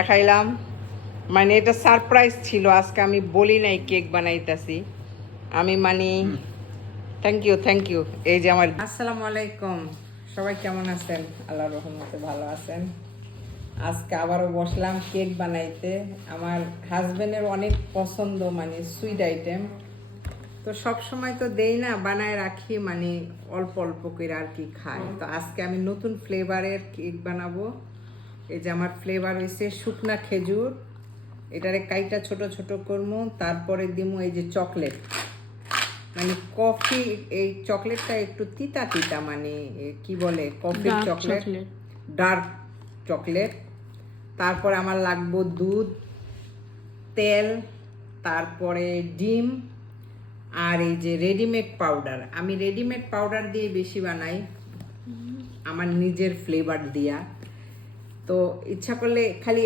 দেখাইলাম, মানে এটা সারপ্রাইজ ছিল। আজকে আমি বলি নাই কেক বানাইতেছি আমি, মানে থ্যাংক ইউ। এই যে আমার আসসালামু আলাইকুম, সবাই কেমন আছেন? আল্লাহর রহমতে ভালো আছেন। আজকে আবারও বসলাম কেক বানাইতে। আমার হাজবেন্ডের অনেক পছন্দ, মানে সুইট আইটেম। তো সব সময় তো দেই না, বানায় রাখি, মানে অল্প অল্প করে আর কি খাই। তো আজকে আমি নতুন ফ্লেভারের কেক বানাবো। এই যে আমার ফ্লেভার হয়েছে শুকনা খেজুর, এটারে কাইটা ছোট ছোট করবো, তারপরে দিমু এই যে চকলেট, মানে কফি। এই চকলেটটা একটু তিতা তিতা, মানে কি বলে, কফির চকলেট, ডার্ক চকলেট। তারপরে আমার লাগবো দুধ, তেল, তারপরে ডিম, আর এই যে রেডিমেড পাউডার। আমি রেডিমেড পাউডার দিয়ে বেশি বানাই, আমার নিজের ফ্লেভার দিয়া। তো ইচ্ছা করলে খালি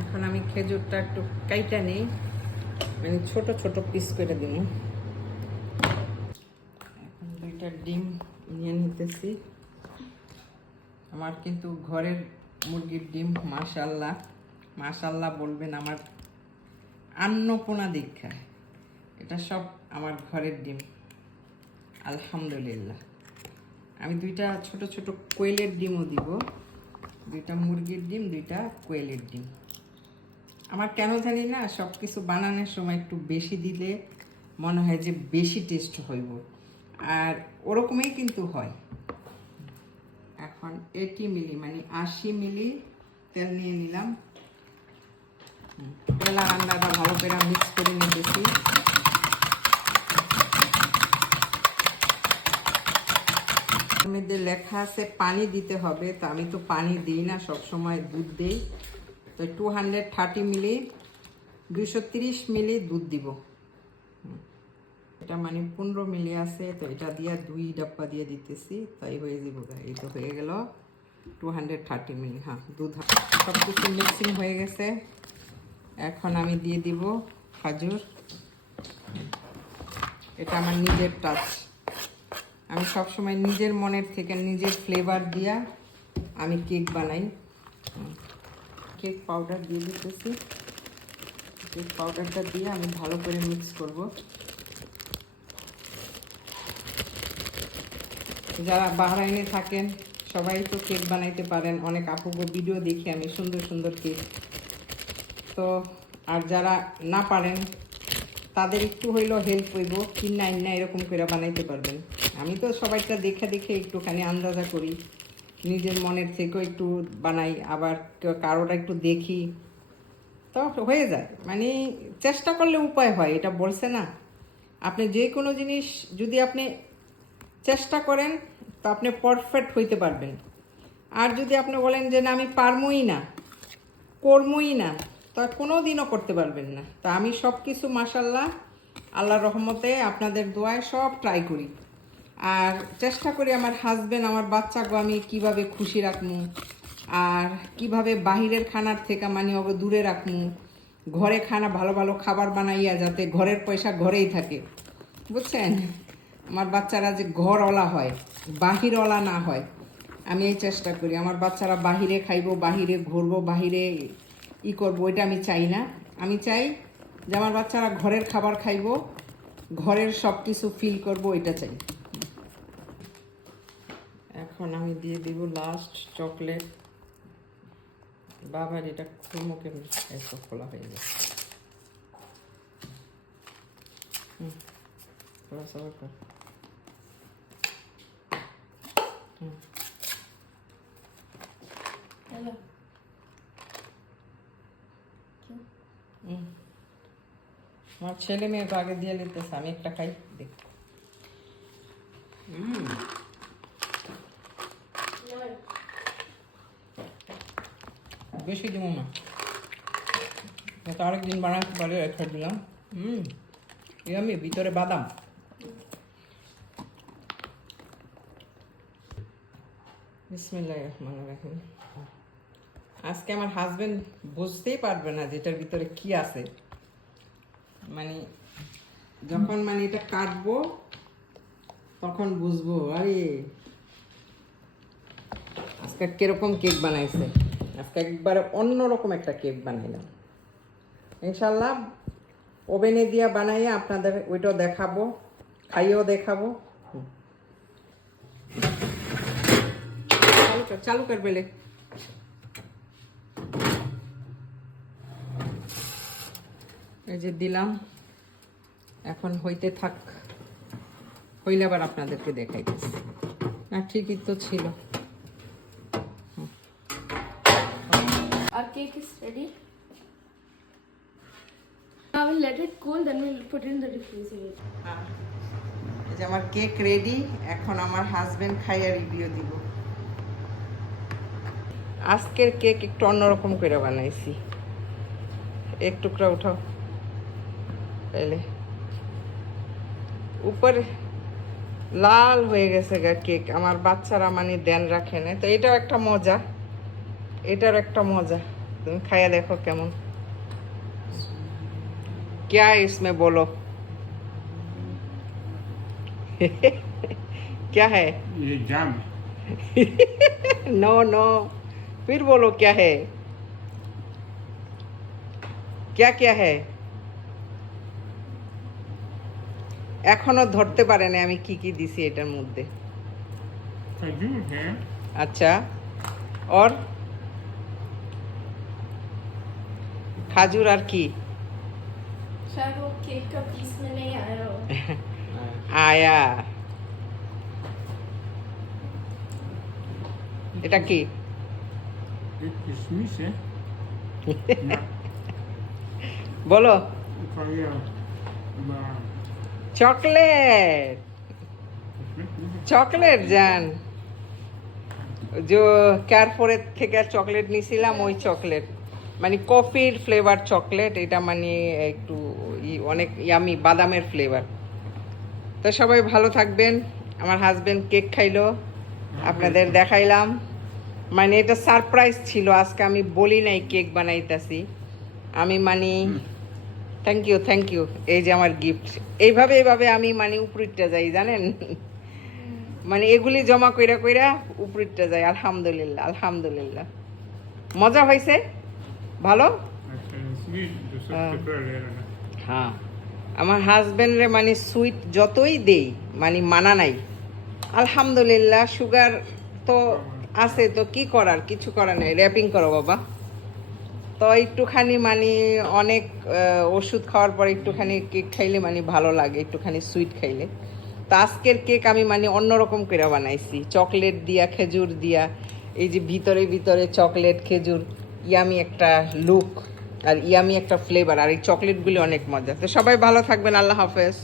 এখন আমি খেজুরটা একটু কাইটা নেই, মানে ছোট ছোট পিস করে দিব। এখন দুইটা ডিম নিয়ে নিতেছি। আমার কিন্তু ঘরের মুরগির ডিম, মাশাল্লাহ মাশাল্লাহ বলবেন, আমার আন্নপূর্ণা দীক্ষা। এটা সব আমার ঘরের ডিম, আলহামদুলিল্লাহ। আমি দুইটা ছোট ছোট কোয়েলের ডিমও দিব, দুইটা মুরগির ডিম, দুইটা কোয়েলের ডিম। আমার কেন জানি না সব কিছু বানানোর সময় একটু বেশি দিলে মনে হয় যে বেশি টেস্ট হইব, আর ওরকমই কিন্তু হয়। এখন 80 মিলি, মানে 80 মিলি তেল নিয়ে নিলাম। তেল আর আন্ডাটা ভালো করে মিক্স করে নিতেছি। মধ্যে লেখা আছে পানি দিতে হবে, তো আমি তো পানি দিই না, সবসময় দুধ দিই। তো 230 মিলি, 230 মিলি দুধ দিব। এটা মানে 15 মিলি আছে, তো এটা দিয়ে 2 ডাব্বা দিয়ে দিতেছি, তাই হয়ে যাব। এই তো হয়ে গেল 230 মিলি। হ্যাঁ, দুধ সব কিছু মিক্সিং হয়ে গেছে। এখন আমি দিয়ে দিব খাজুর। এটা আমার নিজের টাচ, আমি সবসময় নিজের মনের থেকে নিজের ফ্লেভার দিয়া আমি কেক বানাই। কেক পাউডার দিয়ে দিতেছি। কেক পাউডারটা দিয়ে আমি ভালো করে মিক্স করব। যারা বাহরাইনে থাকেন সবাই তো কেক বানাইতে পারেন, অনেক আপুগো ভিডিও দেখি আমি, সুন্দর সুন্দর কেক। তো আর যারা না পারেন তাদের একটু হইলেও হেল্প হইব, কিনা না এরকম করে বানাইতে পারবেন। আমি তো সবাইটা দেখে দেখে একটুখানি আন্দাজা করি, নিজের মনের থেকেও একটু বানাই, আবার কারোটা একটু দেখি, তো হয়ে যায়। মানে চেষ্টা করলে উপায় হয়, এটা বলছে না। আপনি যে কোনো জিনিস যদি আপনি চেষ্টা করেন তো আপনি পারফেক্ট হইতে পারবেন। আর যদি আপনি বলেন যে না আমি পারমই না, করমই না, তা কোনো দিনও করতে পারবেন না। তো আমি সব কিছু মাশাল্লাহ আল্লাহর রহমতে আপনাদের দোয়ায় সব ট্রাই করি, আর চেষ্টা করি আমার হাজবেন্ড আমার বাচ্চাকে আমি কিভাবে খুশি রাখবো, আর কিভাবে বাহিরের খানার থেকে মানে ওকে দূরে রাখবো, ঘরে খানা ভালো ভালো খাবার বানাইয়া যাতে ঘরের পয়সা ঘরেই থাকে, বুঝছেন? আমার বাচ্চারা যে ঘরওয়ালা হয়, বাহিরওয়ালা না হয়, আমি এই চেষ্টা করি। আমার বাচ্চারা বাহিরে খাইবো, বাহিরে ঘুরবো, বাহিরে করবো, এটা আমি চাই না। আমি চাই যে আমার বাচ্চারা ঘরের খাবার খাইবো, ঘরের সব কিছু ফিল করবো, এটা চাই। এখন আমি দিয়ে দিব লাস্ট চকলেট। বাবার এটা খুব এত খোলা হয়ে গেছে। थोड़ा सा और कर। हेलो क्यों? আমার ছেলে মেয়েকে আগে দিয়ে নিতেছে, আমি একটা খাই দেখ। বেশি দিব না, এটা আরেকদিন বানাতে পারে, রেখে দিলাম। আমি ভিতরে বাদাম। বিসমিল্লাহির রহমানির রহিম। আজকে আমার হাজবেন্ড বুঝতেই পারবে না যেটার ভিতরে কি আছে, মানে যখন মানে এটা কাটবো তখন বুঝবো আরে আজকে কিরকম কেক বানাইছে। আজকে একবারে অন্যরকম একটা কেক বানাইলাম ইনশাল্লাহ। ওভেনে দিয়া বানাইয়া আপনাদের ওইটাও দেখাবো, খাইয়েও দেখাবো। চালু কর বেলে। এই যে দিলাম, এখন হইতে থাক, হইলে আবার আপনাদেরকে দেখাইতেছি। না ঠিকই তো ছিল। Our cake is ready. Now we'll let it cool, then we'll put it in the refrigerator. এই যে আমার কেক রেডি, এখন আমার হাজবেন্ড খাইয়া রিভিউ দিব। আজকের কেক একটু অন্যরকম করে বানাইছি। এক টুকরা উঠাও পেলে, উপরে লাল হয়ে গেছে গা কেক। আমার বাচ্চারা মানে দেন রাখে না, তো এটাও একটা মজা, এটার একটা মজা। তুমি খাইয়া দেখো কেমন। क्या है इसमें बोलो? क्या है? ये जाम नो नो, फिर बोलो क्या है? क्या क्या है? এখনো ধরতে পারে না আমি কি কি দিছি এটার মধ্যে। खजूर है, अच्छा, और খাজুর আর কি? शायद वो केक का पीस में नहीं आया हो। আয়া, এটা কি? ये किशमिश है ना, বলো। इसका ये চকলেট, চকলেট জান, যে ক্যারফোরের থেকে চকলেট নিছিলাম ওই চকলেট, মানে কফির ফ্লেভার চকলেট। এটা মানে একটু অনেক ইয়ামি বাদামের ফ্লেভার। তো সবাই ভালো থাকবেন। আমার হাজবেন্ড কেক খাইলো, আপনাদের দেখাইলাম। মানে এটা সারপ্রাইজ ছিল, আজকে আমি বলি নাই কেক বানাইতাছি আমি, মানে থ্যাংক ইউ থ্যাংক ইউ। এই যে আমার গিফট, এইভাবে আমি মানে উপরিটা যাই জানেন, মানে এগুলি জমা কইরা কইরা উপরিটা যাই। আলহামদুলিল্লাহ আলহামদুলিল্লাহ, মজা হয়েছে, ভালো। अच्छा स्वीट जो सबसे पहले है ना, হ্যাঁ, আমার হাজবেন্ডরে মানে সুইট যতই দেই মানে মানা নাই। আলহামদুলিল্লাহ, সুগার তো আছে, তো কি করার, কিছু করার নাই। র্যাপিং করো বাবা। তো একটুখানি মানে অনেক ওষুধ খাওয়ার পর একটুখানি কেক খাইলে মানে ভালো লাগে, একটুখানি সুইট খাইলে। তো আজকের কেক আমি মানে অন্যরকম করে বানাইছি, চকলেট দিয়া, খেজুর দিয়া। এই যে ভিতরে ভিতরে চকলেট, খেজুর, ইয়ামি একটা লুক আর ইয়ামি একটা ফ্লেভার, আর এই চকলেটগুলি অনেক মজা। তো সবাই ভালো থাকবেন, আল্লাহ হাফেজ।